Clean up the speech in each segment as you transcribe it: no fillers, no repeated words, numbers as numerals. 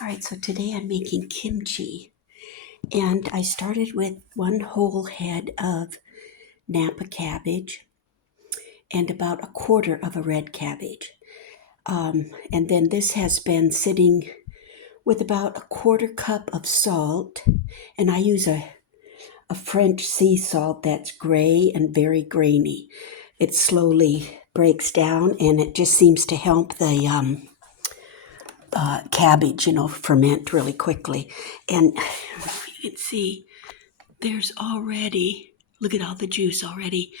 All right, so today I'm making kimchi, and I started with one whole head of Napa cabbage and about a quarter of a red cabbage. And then this has been sitting with about a quarter cup of salt, and I use a French sea salt that's gray and very grainy. It slowly breaks down, and it just seems to help the cabbage, ferment really quickly. And you can see there's already, look at all the juice already.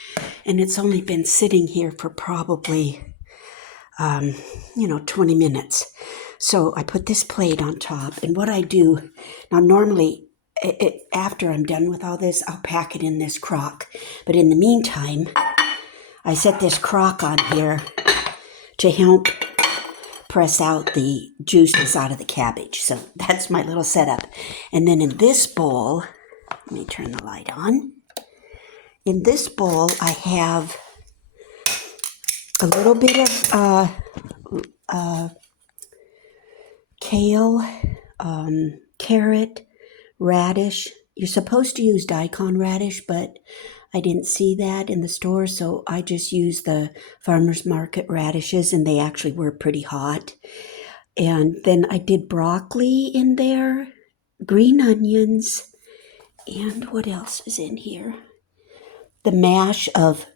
And it's only been sitting here for probably, 20 minutes. So I put this plate on top. And what I do, now normally, after I'm done with all this, I'll pack it in this crock. But in the meantime, I set this crock on here to help press out the juices out of the cabbage. So that's my little setup. And then in this bowl, let me turn the light on. In this bowl, I have a little bit of kale, carrot, radish. You're supposed to use daikon radish, but I didn't see that in the store, so I just used the farmer's market radishes, and they actually were pretty hot. And then I did broccoli in there, green onions, and what else is in here? The mash of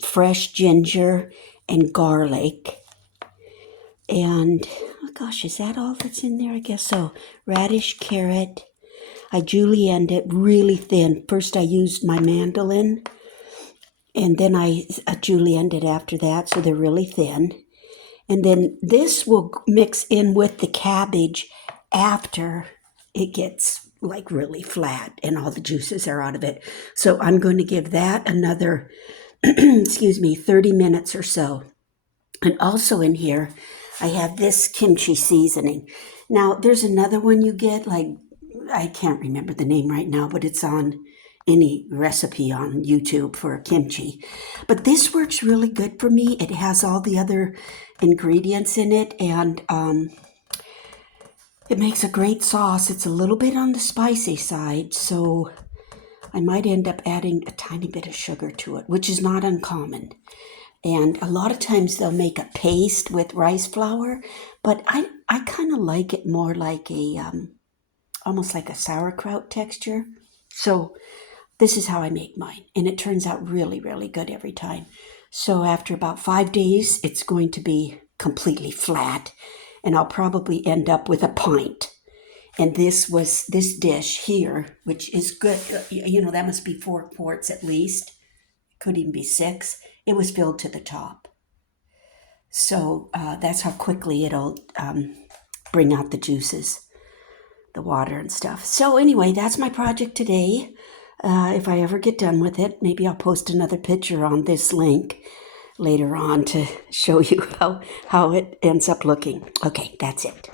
fresh ginger and garlic. And, oh gosh, is that all that's in there? I guess so. Radish, carrot. I julienned it really thin. First I used my mandolin, and then I julienned it after that, so they're really thin. And then this will mix in with the cabbage after it gets like really flat and all the juices are out of it. So I'm going to give that another, 30 minutes or so. And also in here, I have this kimchi seasoning. Now, there's another one you get, like, I can't remember the name right now, but it's on any recipe on YouTube for kimchi. But this works really good for me. It has all the other ingredients in it, and it makes a great sauce. It's a little bit on the spicy side, so I might end up adding a tiny bit of sugar to it, which is not uncommon. And a lot of times they'll make a paste with rice flour, but I kind of like it more like almost like a sauerkraut texture. So this is how I make mine, and it turns out really, really good every time. So after about 5 days, it's going to be completely flat, and I'll probably end up with a pint. And this dish here, which is good, that must be 4 quarts at least. Could even be 6. It was filled to the top. So that's how quickly it'll bring out the juices, the water and stuff. So anyway, that's my project today. If I ever get done with it, maybe I'll post another picture on this link later on to show you how it ends up looking. Okay, that's it.